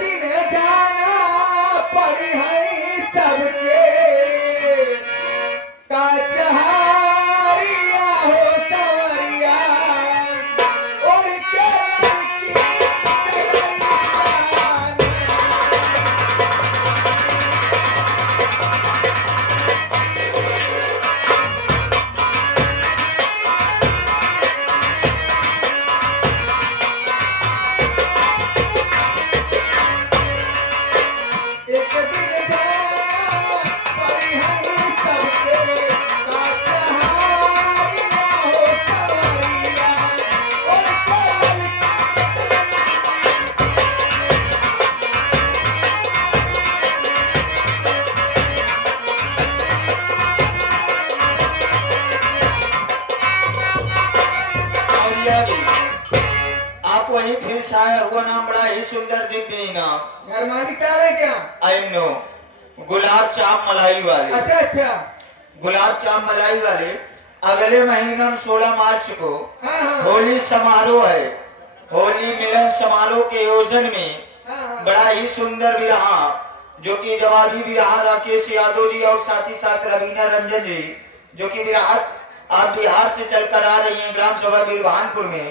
दिन जाना पड़ी है सबके कचहरिया हो सवरिया और के लड़की एक दिन जाना पड़ी है सबके कचहरिया हो सवरिया और के लड़की और यह भी आप वही फिर शायर हुआ नाम बड़ा ही सुंदर दिव्य इनाम घर मालिक क्या है क्या? आइनो गुलाब चाप मलाई वाले अच्छा अच्छा। गुलाब चाप मलाई वाले अगले महीना में 16 मार्च को हाँ हाँ होली समारोह है। होली मिलन समारोह के आयोजन में हाँ बड़ा ही सुंदर विरहा जो कि जवाबी विरहा राकेश यादव जी और साथ ही साथ रवीना रंजन जी जो कि विरहा आप बिहार से चलकर आ रही हैं ग्राम सभा बिरभानपुर में।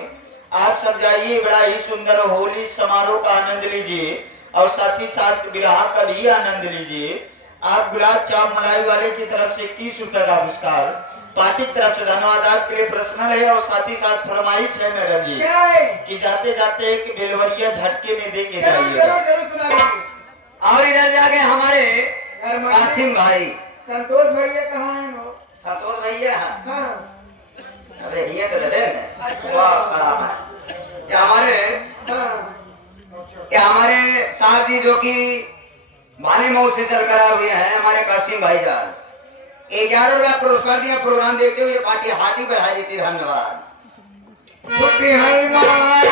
आप सब जाइए, बड़ा ही सुंदर होली समारोह का आनंद लीजिए और साथ ही साथ विरहा का भी आनंद लीजिए। आप गुलाब चाप मलाई वाले की तरफ से 21 रुपए का पुरस्कार, पार्टी की तरफ से धन्यवाद आपके लिए पर्सनल है और साथ ही साथ फरमाइश है मैडम जी क्या है? कि जाते जाते एक बेलवरिया झटके में दे के जरूर जाइएगा। जरूर जरूर सुनाइए। और इधर जाके हमारे घर मालिक कासिम भाई संतोष भैया कहाँ हैं वो? संतोष भैया हाँ अरे ये तो लगे अच्छा। वाह खड़ा है हाँ ये हमारे साहब जी जो कि भानी मऊ से चल कर आए हुए हैं हमारे कासिम भाई जान 11 रुपया पुरस्कार दिया प्रोग्राम देखते हुए पार्टी हाथी बढ़ा देती धन्यवाद। छुट्टी है माई बाबू भाई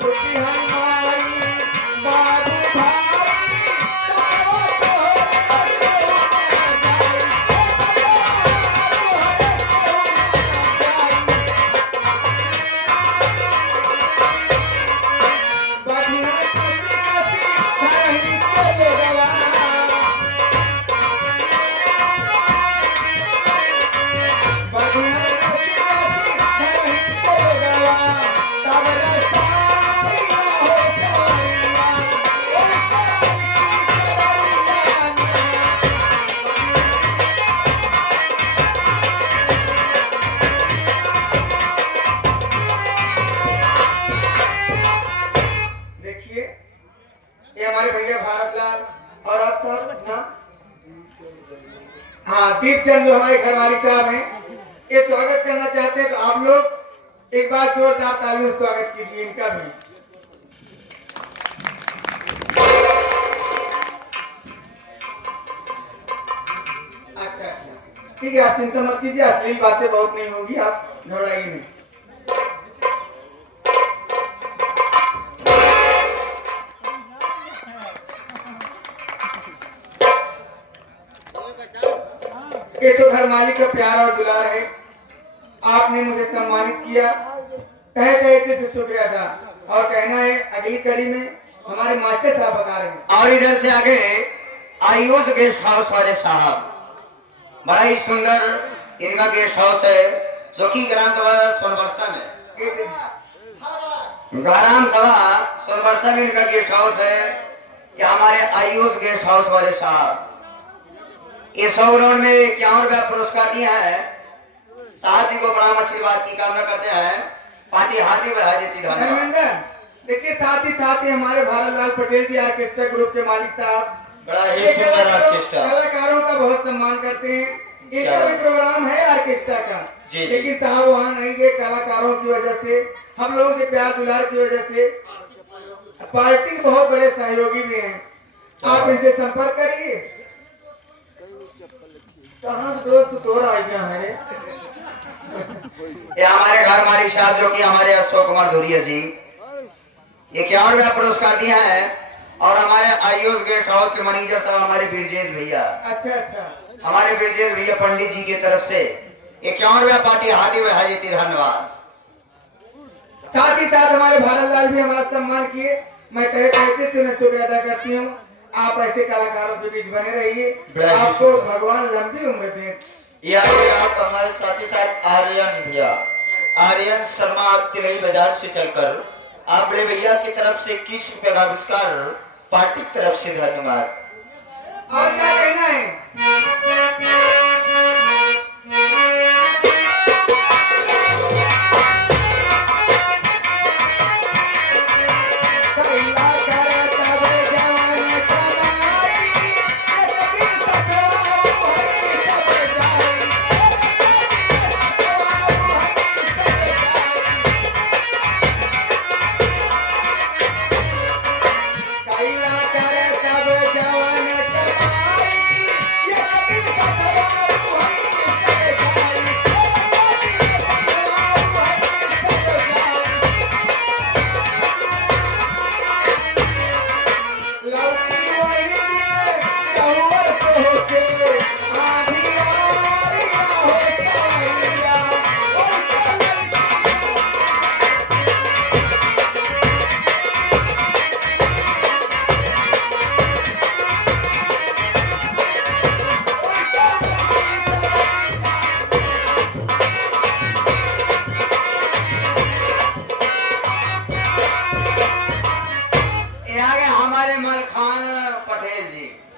छुट्टी है माई बाबू देखिए ये हमारे भैया भारतलाल और आप सब ना हाँ दीपचंद जो हमारे घर मालिक साहब हैं ये स्वागत करना चाहते हैं तो आप लोग एक बार जोरदार तालियों से स्वागत कीजिए इनका भी। अच्छा अच्छा ठीक है आप चिंता मत कीजिए अश्लील बातें बहुत नहीं होगी आप घबराइए नहीं। ये तो घर मालिक का प्यार और दुलार है। आपने मुझे सम्मानित किया तहे तहे दिल से शुक्रिया था और कहना है अगली कड़ी में हमारे मास्टर साहब बता रहे हैं। और इधर से आगे आयुष गेस्ट हाउस वाले साहब बड़ा ही सुंदर इनका गेस्ट हाउस है जो कि ग्राम सभा सोनबरसा में ग्राम सभा सोनबरसा में इनका गेस्ट हाउस है। ये हमारे आयुष गेस्ट हाउस वाले साहब ये 100 ग्राउंड में 51 रुपया पुरस्कार दिया है। साहब जी को प्रणाम आशीर्वाद की कामना करते हैं। पार्टी हाथी बढ़ा देती धन्यवाद। धर्मेंद्र देखिए साथ ही हमारे भारतलाल पटेल जी ऑर्केस्ट्रा ग्रुप के मालिक साहब बड़ा ही सुंदर ऑर्केस्ट्रा कलाकारों का बहुत सम्मान करते हैं। इनका भी प्रोग्राम है ऑर्केस्ट्रा का जी। लेकिन साहब वहाँ नहीं गए कलाकारों की वजह से हम लोगों के प्यार दुलार की वजह से। पार्टी के बहुत बड़े सहयोगी भी हैं आप इनसे संपर्क करिए। कहाँ से दोस्त तोड़ आ गया हमारे ये हमारे घर मालिक साहब जो कि हमारे अशोक कुमार धुरिया जी ये 51 रुपया पुरस्कार दिया है और हमारे आईओएस गेस्ट हाउस के मैनेजर साहब हमारे ब्रजेश भैया, अच्छा अच्छा। हमारे ब्रजेश भैया पंडित जी की तरफ से 51वां पार्टी हाथी में हाजिर, धन्यवाद। साथ ही साथ हमारे भारत लाल भी हमारा सम्मान किए, मैं तहे तहे से उन्हें शुक्र अदा करती हूँ। आप ऐसे कलाकारों के बीच बने रहिए, आपको भगवान लंबी उम्र दे। या आप हमारे साथ ही साथ आर्यन भैया, आर्यन शर्मा, आप तिलई बाजार से चलकर आप बड़े भैया की तरफ से 21 रुपए का पुरस्कार, पार्टी की तरफ से धन्यवाद। और क्या कहना है?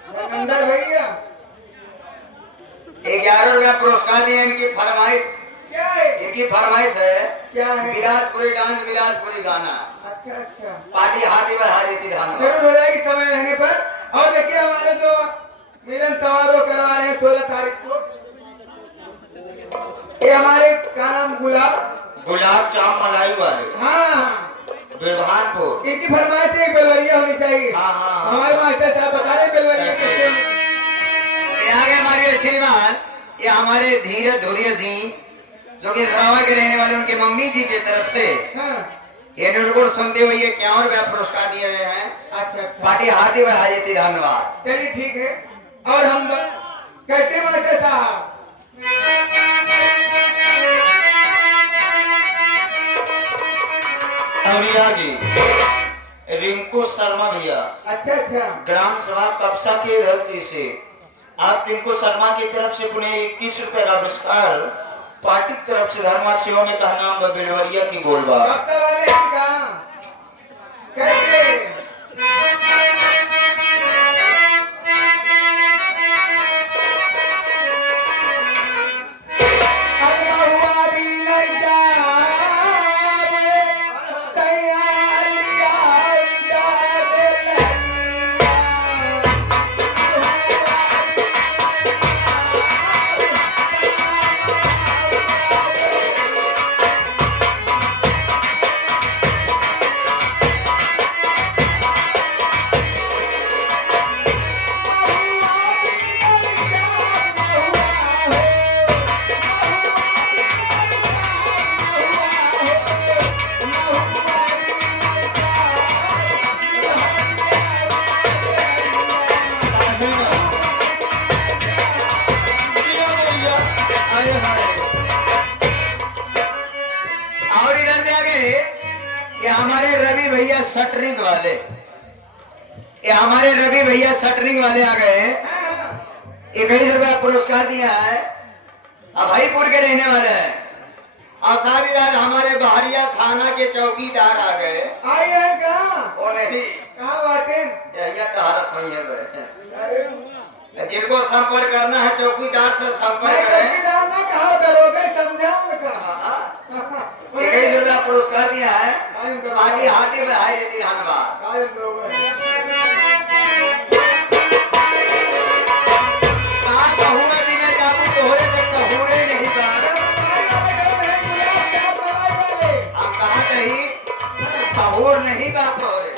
धर्मेंद्र भैया 11 रुपया पुरस्कार दिए। इनकी फरमाइश क्या है? इनकी फरमाइश है क्या है? बिलासपुरी डांस, बिलासपुरी गाना। अच्छा अच्छा, पार्टी हाथी में हाजिर, धन्यवाद। जरूर हो जाएगी समय रहने पर। और देखिए हमारे जो मिलन समारोह करवा रहे हैं 16 तारीख को, ये हमारे का नाम गुलाब जाम मलाई वाले, हाँ बिरभानपुर, इनकी फरमाइश है बेलवरिया होनी चाहिए। हाँ। हमारे मास्टर साहब बता रहे बेलवरिया कैसे होनी। ये आगे हमारे श्रीमान, ये हमारे धीरज धुरिया सिंह जो कि सरावा के रहने वाले, उनके मम्मी जी की तरफ से हाँ ये निर्गुण सुनते हुए ये 51 रुपया पुरस्कार दिए गए हैं। अच्छा अच्छा, पार्टी हाथी में हाजिर, धन्यवाद। चलिए ठीक है। और हम कैसे मास्टर साहब? अभी आगे रिंकू शर्मा भैया, अच्छा अच्छा, ग्राम सभा कपसा के धरती से आप रिंकू शर्मा की तरफ से पुणे 21 रुपए का पुरस्कार, पार्टी की तरफ से धर्मा सेवा में कहा नाम बिलवरिया की बोलबा। कब्जा वाले हैं कहाँ? कैसे? शटरिंग वाले, ये हमारे रवि भैया शटरिंग वाले आ गए। 21 रुपया पुरस्कार दिया है। अभयपुर के रहने वाले हैं। और साथ ही साथ हमारे बहरिया थाना के चौकीदार आ गए। आए हैं कहाँ? वो नहीं, कहाँ बाटे? यही टहरत हुई है। जिनको संपर्क करना है चौकीदार से संपर्क करें। चौकीदार ना कहा दरोगा समझाओ कहा। 21 रुपया पुरस्कार दिया है। पार्टी हाथी में हाई रहती, धन्यवाद। हम कहा कहीं सहूर नहीं बात हो रही।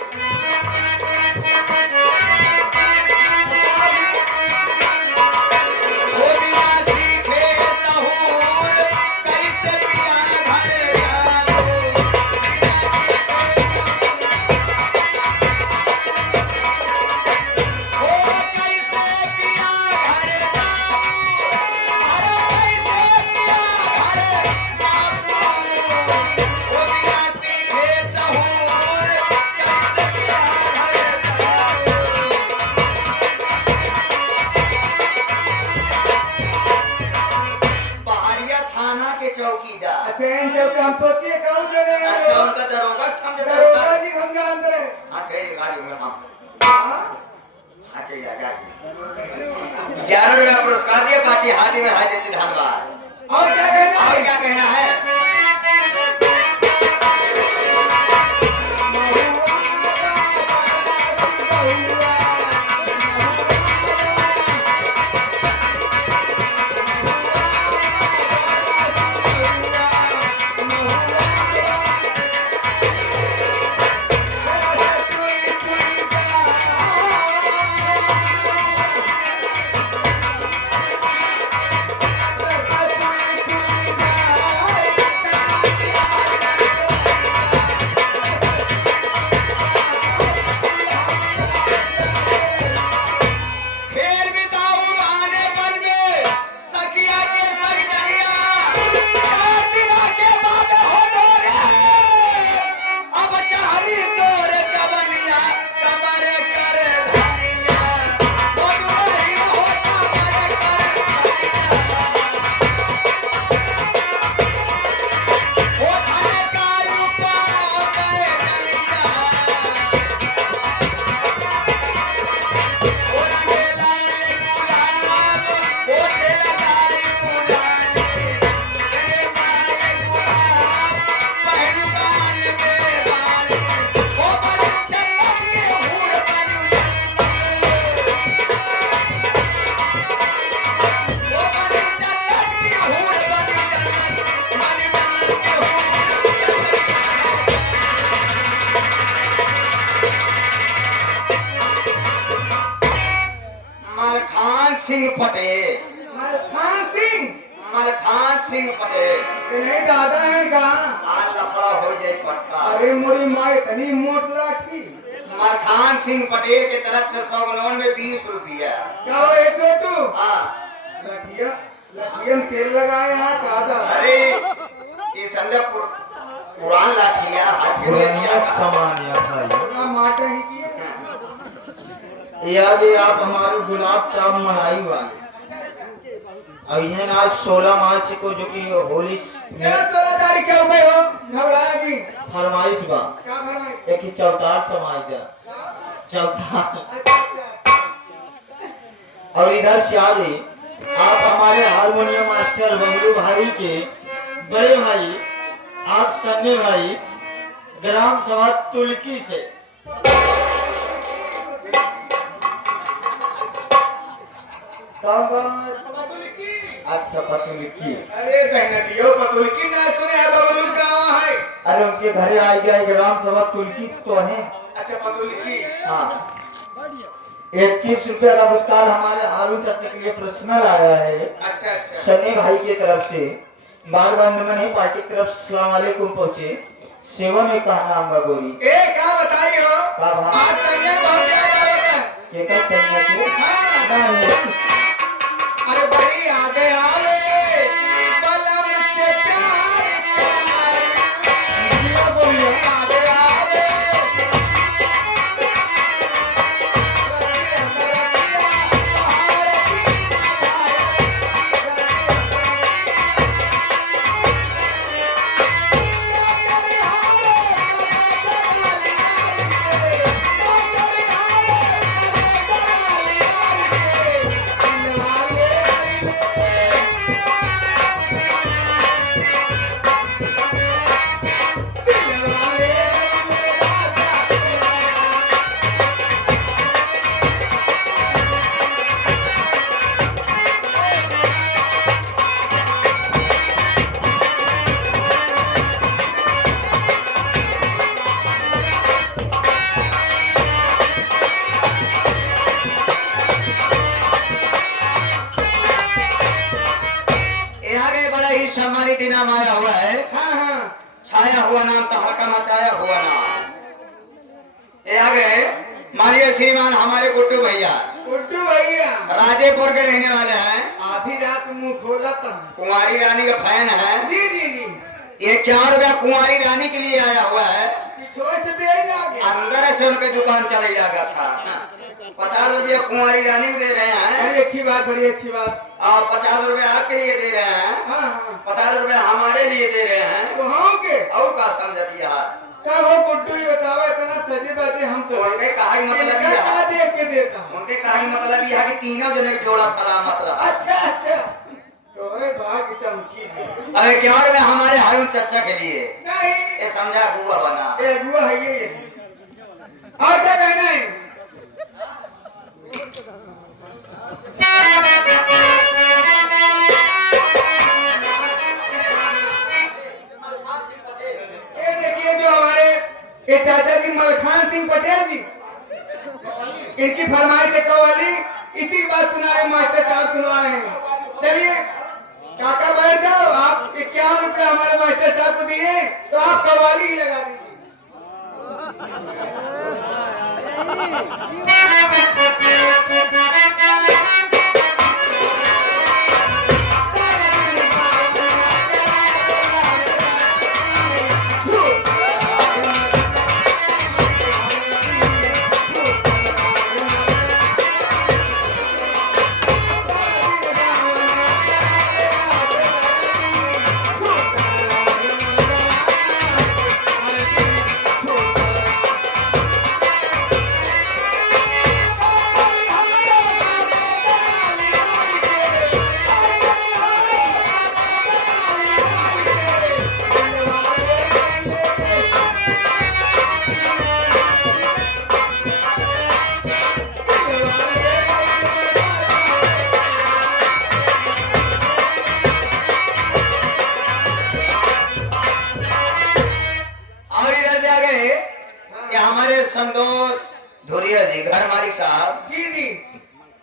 बहन जब हम सोचिए कहूँ चले अच्छा उनका दरोगा समझ दरोगा जी हम जानते हैं। आके गाड़ी में हम हाँ? आके जा 11 रुपया पुरस्कार दिए पार्टी हाथी में हाथ देती धन्यवाद। और क्या कहना और है? क्या कहना है? सिंह पटेल मलखान सिंह मलखान सिंह पटेल नहीं दादा है कहाँ? आज लफड़ा हो जाए पक्का। अरे मोरी माँ इतनी मोट लाठी। मलखान सिंह पटेल की तरफ से 100 नोट में 20 रुपया। क्या हो ये छोटू? हाँ लठिया लठिया में तेल लगाए यहाँ कहा था। अरे ये समझा पुरान लाठिया हाथ में दिया था। सामान या भाई थोड़ा माटे ही की। याद है आप हमारे गुलाब चाप मलाई वाले और यह आज 16 मार्च को जो कि होली चलो 16 तारीख क्या हुए हो? घबराया भी। फरमाइश बा क्या फरमाई? एक ही चौतार समाज दा चौतार और इधर से आगे आप हमारे हारमोनियम मास्टर बबलू भाई के बड़े भाई आप सन्ने भाई ग्राम सभा तुलकी से अच्छा पतुलकी। अरे बहनतियो पतुलकी ना सुने है बबलू गाँव है। अरे उनके घरे आ गया ग्राम सभा तुलकी तो है। अच्छा पतुलकी। हाँ 21 रुपया का पुरस्कार हमारे आलू चाचा के लिए पर्सनल आया है। अच्छा अच्छा। सन्नी भाई की तरफ से बार बार नमन पार्टी की तरफ से सलाम वालेकुम पहुंचे। सेवा में कहा नाम बगोरी ए क्या बताई हो? का भाई आज संजय बहुत क्या बात है? के का सन्या के हाँ। नहीं अरे बड़ी यादें आवे बलम से प्यार जिया बोलिए यादें आवे सम्मानित इनाम आया हुआ है। हाँ हाँ छाया हुआ नाम तो हल्का मचाया हुआ नाम। ये आगे माननीय श्रीमान हमारे गुड्डू भैया गुड्डू भैया राजेपुर के रहने वाले हैं। आधी रात मुंह खोला था। कुंवारी रानी का फैन है। जी जी जी। ये 4 रुपया कुंवारी रानी के लिए आया हुआ है। पिछवा से दे आगे। अंदर से उनके दुकान चले जाएगा था। 50 रुपया कुंवारी रानी को दे रहे हैं अरे अच्छी बात, बड़ी अच्छी बात। और 50 रुपया आपके लिए दे रहे हैं, हाँ हाँ 50 रुपया हमारे लिए दे रहे हैं। तो हम के और का समझती है का हो गुड्डू ही बतावा, इतना सजे बातें हम तो उनके कहा ही मतलब इनका यह का है, देख के देता हूँ। उनके कहा ही मतलब यह है कि तीनों जने का जोड़ा सलामत रहा। अच्छा अच्छा, तोरे भाग चमकी थी। अरे क्या और में हमारे हारून चचा के लिए नहीं ये समझा हुआ बना। ये हुआ है ये। और क्या कहना है? ये देखिए जो हमारे ये चाचा जी मलखान सिंह पटेल जी, इनकी फरमाइश है कव्वाली, इसी बात सुना रहे मास्टर साहब सुनवा रहे हैं। चलिए काका बैठ जाओ, आप 51 रुपए हमारे मास्टर साहब को दिए तो आप कव्वाली ही लगा दीजिए। संतोष धुरिया जी घर मालिक साहब जी जी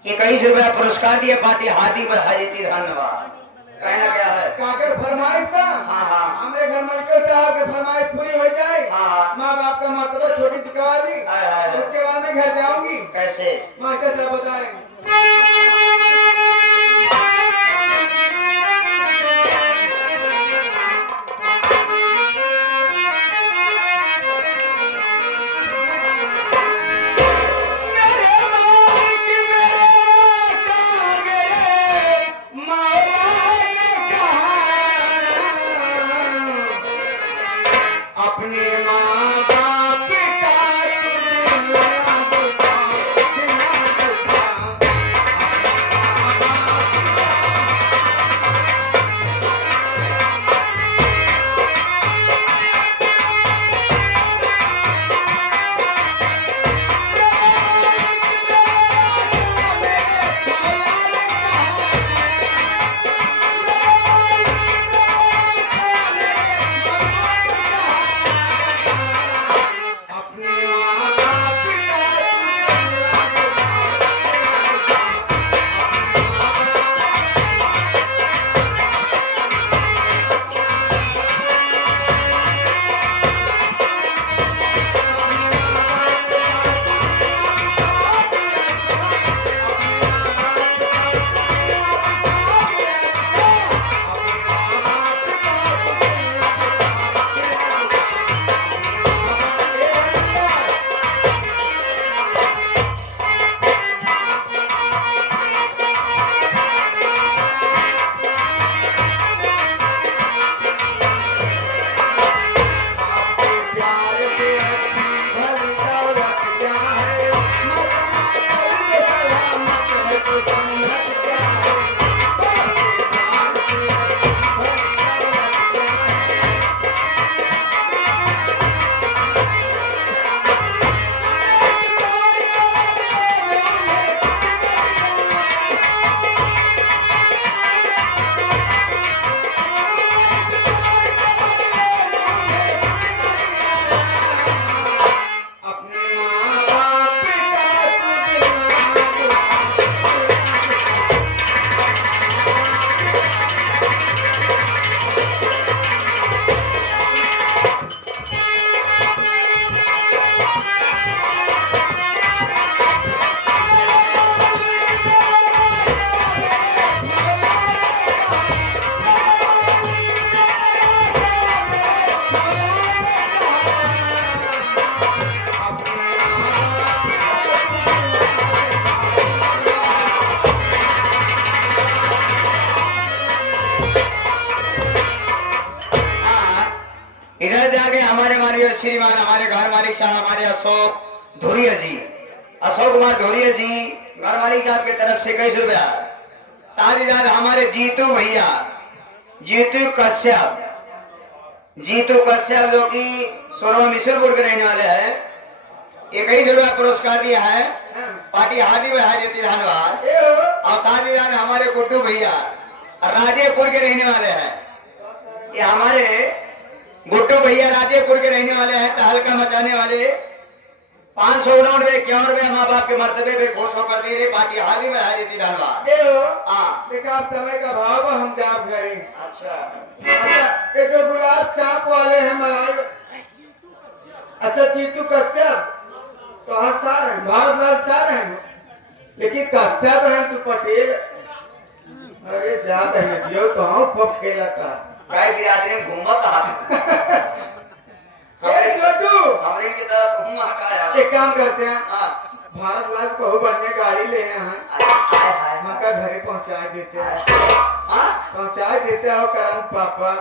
21 रुपया पुरस्कार दिए पार्टी हाथी में हाजिर धन्यवाद। कहना क्या है काका फरमाइश का हाँ हाँ हमारे घर मालिक साहब के फरमाइश पूरी हो जाए, हाँ हाँ माँ बाप का मर्तबा छोटी सी कवाली, हाय, हाय, हाय। उसके बाद में घर जाऊंगी। कैसे मास्टर साहब बता रहे हैं। बाद हमारे घर मालिक साहब हमारे अशोक धुरिया जी, अशोक कुमार धुरिया जी घर मालिक साहब की तरफ से 21 रुपया। साथ ही साथ हमारे जीतू भैया, जीतू कश्यप जो कि सोनवा मिश्रपुर के रहने वाले हैं, 21 रुपया पुरस्कार दिया है। पार्टी हाथी बढ़ा देती धन्यवाद। और साथ ही साथ हमारे गुड्डू भैया राजेपुर के रहने वाले हैं। ये हमारे गुड्डू भैया राजेपुर के रहने वाले हैं, तहलका मचाने वाले। 599 51 माँ बाप के मर्तबे पे खुश होकर दे रहे। पार्टी हाथी बढ़ा देती धन्यवाद। हाँ देखा आप समय का भाव हम जाप घरे। अच्छा ये जो गुलाब चाप वाले हैं मलाई। अच्छा जीतू कश्यप तो हर सार है, भारत लाल सार है, लेकिन कश्यप है तू पटेल। अरे जाता है दियो तो हम खूब खेला था। काय बिरादरी में घूमा था छोटू हमरे की तरफ घूमा का है। एक काम करते हैं, हाँ भारत लाल को बढ़िया गाड़ी ले आए हैं, हाय हाय वहाँ का घरे पहुँचा देते हैं। हाँ पहुँचा देते हो करण पापा।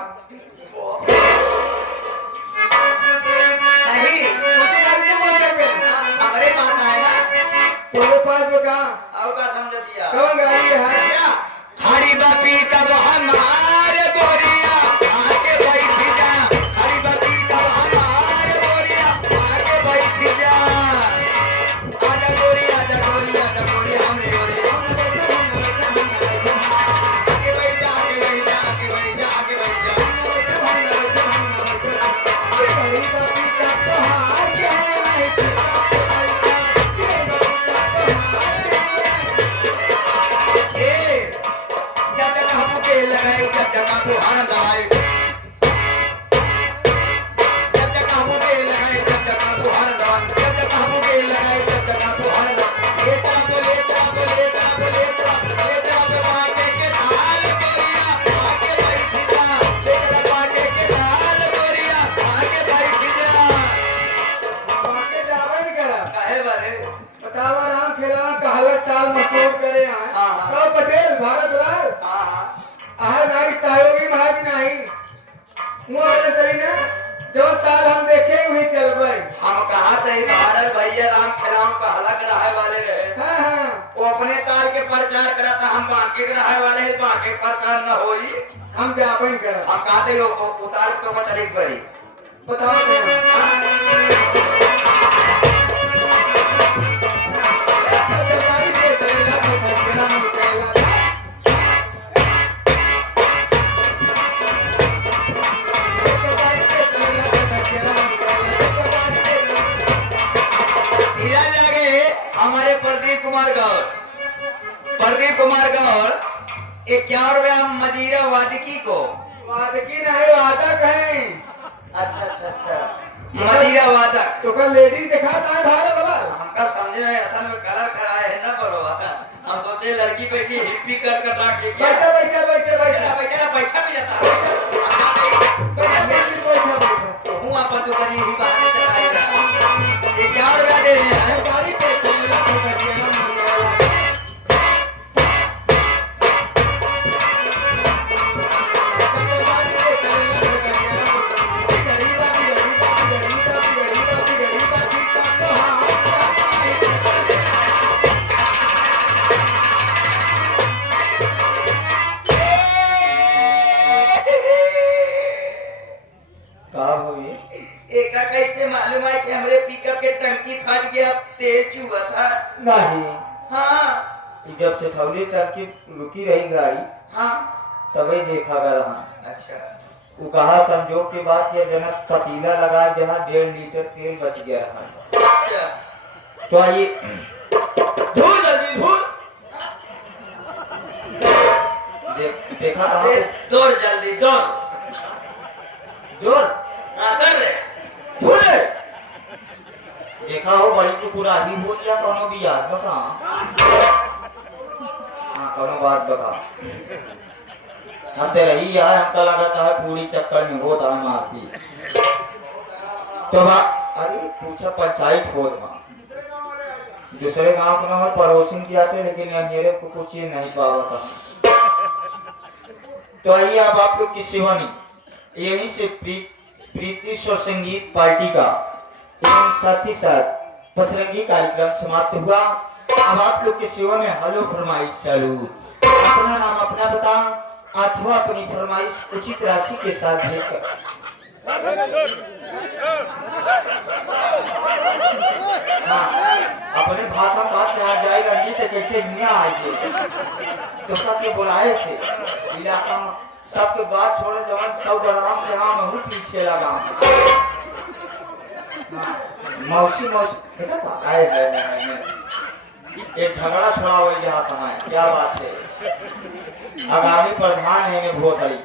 सही उसी गाड़ी में पहुँचा के हमारे पास है ना। तेरे पास में कहाँ और का समझ दिया कौन गाड़ी है? क्या हरी बापी कब हमारे गोरिया आके बैठ जा, हरी बापी कब हमारे गोरिया आके बैठ जा। आजा गोरिया आजा गोरिया आजा गोरिया हमरे गोरिया आगे बैठ जा आगे बैठ जा आगे बैठ जा आगे बैठ जा। जब तक हम के लगाए जब तक आपको आनंद आए, जब तक हम के लगाए जब तक आपको आनंद आए, जब तक हम के लगाए जब तक आपको आनंद आए। ये तरह को ले तरह को ले तरह को ले तरह पे पाके के लाल गोरिया आके बैठ जा, ले तरह पाके के लाल गोरिया आके बैठ जा। वाके जावे नहीं करा। काहे बारे बतावा राम खेलावन कहावत ताल मशहूर करे आए। हाँ, हाँ। तो पटेल भारत लाल हाँ आहा नाई सहयोगी महाज नहीं मुँह वाले तरी ना जो ताल हम देखे हुई चल भाई। हम कहा थे भारत भैया राम खिलावन का हलक रहे वाले रहे। हाँ हाँ वो अपने तार के प्रचार करा था, हम बांके के रहे वाले हैं, बांके के प्रचार न होई। हम जापन करा। हम कहते हो उतार तो मचली बड़ी बताओ इधर जाके हमारे प्रदीप कुमार गौर 51 रुपया मजीरा वादकी को। वादकी नहीं वादक है। अच्छा मजीरा वादक तो कल लेडीज दिखाता है भारत लाल। हमका समझ में असल में कलर कराए है ना बरोबर। हम सोचे लड़की बैठी हिप्पी कर रहा के क्या बैठा बैठा बैठा बैठा बैठा पैसा भी जाता है। बैठा बैठा। हूँ आप दुकानी ही बाहर चलाएगा। ये क्या रुपया दे रहे हैं? गाड़ी पे चलेगा तो बैठिएगा मंगवाला। एक कैसे मालूम है कि हमरे पिकअप के टंकी फट गया, तेल चुआ था। नहीं हाँ जब से थौली तक की रुकी रही गाड़ी हाँ तभी देखा गया रहा। अच्छा वो कहा संजोग की बात यह जनक पतीला लगा जहाँ 1.5 लीटर तेल बच गया रहा। अच्छा तो आइए धूल जल्दी धूल देखा कहाँ पे? दौड़ जल्दी दौड़ जोर कर रहे धूल देखा हो बड़ी को पूरा आदमी हो गया कोनो भी याद बता। हाँ कोनो बात बता हंसते रही यार। हमका लगता है पूरी चक्कर में बहुत आम आती तो अरे पूछा पंचायत हो दूसरे गांव के ना पड़ोसी की आते लेकिन अंधेरे को कुछ ये नहीं पावा था। तो आइए अब आप लोग की सेवानी यही से प्रीति स्वर संगीत पार्टी का एवं साथ ही साथ पसरंगी कार्यक्रम समाप्त हुआ। अब आप लोग की सेवा में हेलो फरमाइश चालू। अपना नाम, अपना पता अथवा अपनी फरमाइश उचित राशि के साथ भेजकर हाँ, अपने भाषा का कहा जाएगा नहीं तो कैसे दुनिया आएगी तो के बुलाए से इलाका सबके बात छोड़े जवन सब बलराम के यहाँ महू पीछे लगा मौसी मौसी देखा था आए है एक झगड़ा छोड़ा हुआ जहाँ कहाँ है, क्या बात है। आगामी प्रधान है बहुत सारी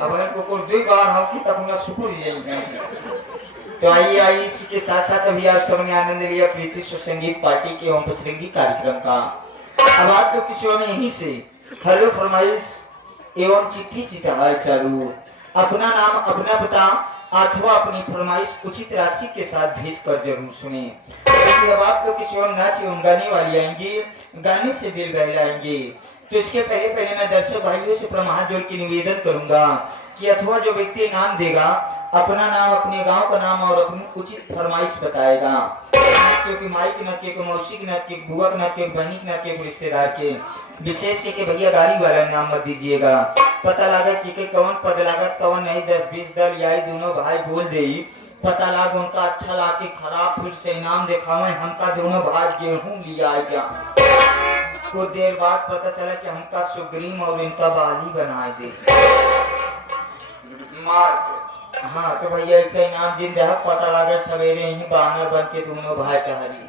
अब इनको कुछ 2 बार हम की तब उनका शुक्र जाएंगे। तो आइए इसी के साथ साथ अभी आप सबने आनंद लिया प्रीति संगीत पार्टी के एवं पसरंगी कार्यक्रम का। अब आप लोग की सेवा में यहीं से हेलो फरमाइश एवं चिट्ठी चिट्ठा चालू। अपना नाम, अपना पता अथवा अपनी फरमाइश उचित राशि के साथ भेज कर जरूर सुने। अब आप लोग की सेवा में नाच एवं गाने वाली आएंगे, गाने से दिल बहलाएंगे। तो इसके पहले मैं दर्शक भाइयों से हाथ जोड़ के निवेदन करूंगा कि अथवा जो व्यक्ति नाम देगा अपना नाम, अपने गांव का नाम और अपनी उचित फरमाइश बताएगा। क्योंकि माई के न के मौसी के न के बुआ के न के बहनी के न के रिश्तेदार के विशेष के भैया गाड़ी वाला नाम मत दीजिएगा। पता लगा कि कौन पद लागत कौन नहीं 10-20 दल या दोनों भाई बोल दे पता लाग उनका अच्छा लाके खराब फिर से इनाम दिखावे हमका दोनों भाई गेहूं लिया जा। कुछ देर बाद पता चला कि हमका सुग्रीम और इनका बाली बनाए दे मार। हाँ तो भैया ऐसे इनाम जिन पता लगा सवेरे ही बानर बन के दोनों भाई टहरी।